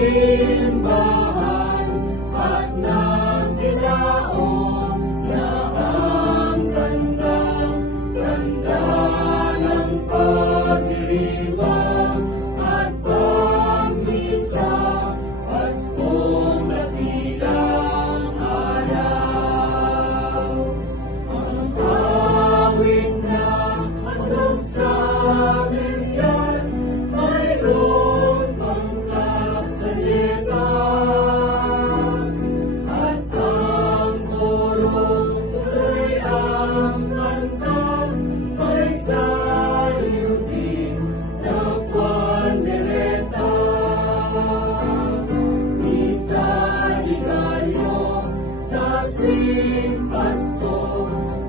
simbahan at nagdilaon na ang ganda ng pagdiriwang at pagmisa, Paskong dakilang araw. Ang awit na handog sa Mesyas, mayroon pang kastalitas, at ang koro tuloy ang kanta, may saliw din na kwanderetas. Misa di Gallo sa tuwing Pasko,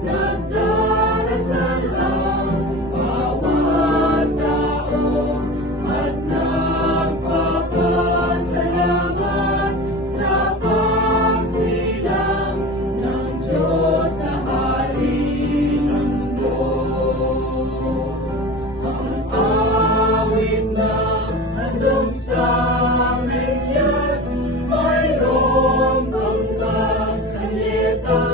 nagdarasal ang bawat tao at nagpapasalamat sa pagsilang ng Diyos na Hari ng mundo. Ang awit na handog sa Mesyas, mayroong pang kastalitas.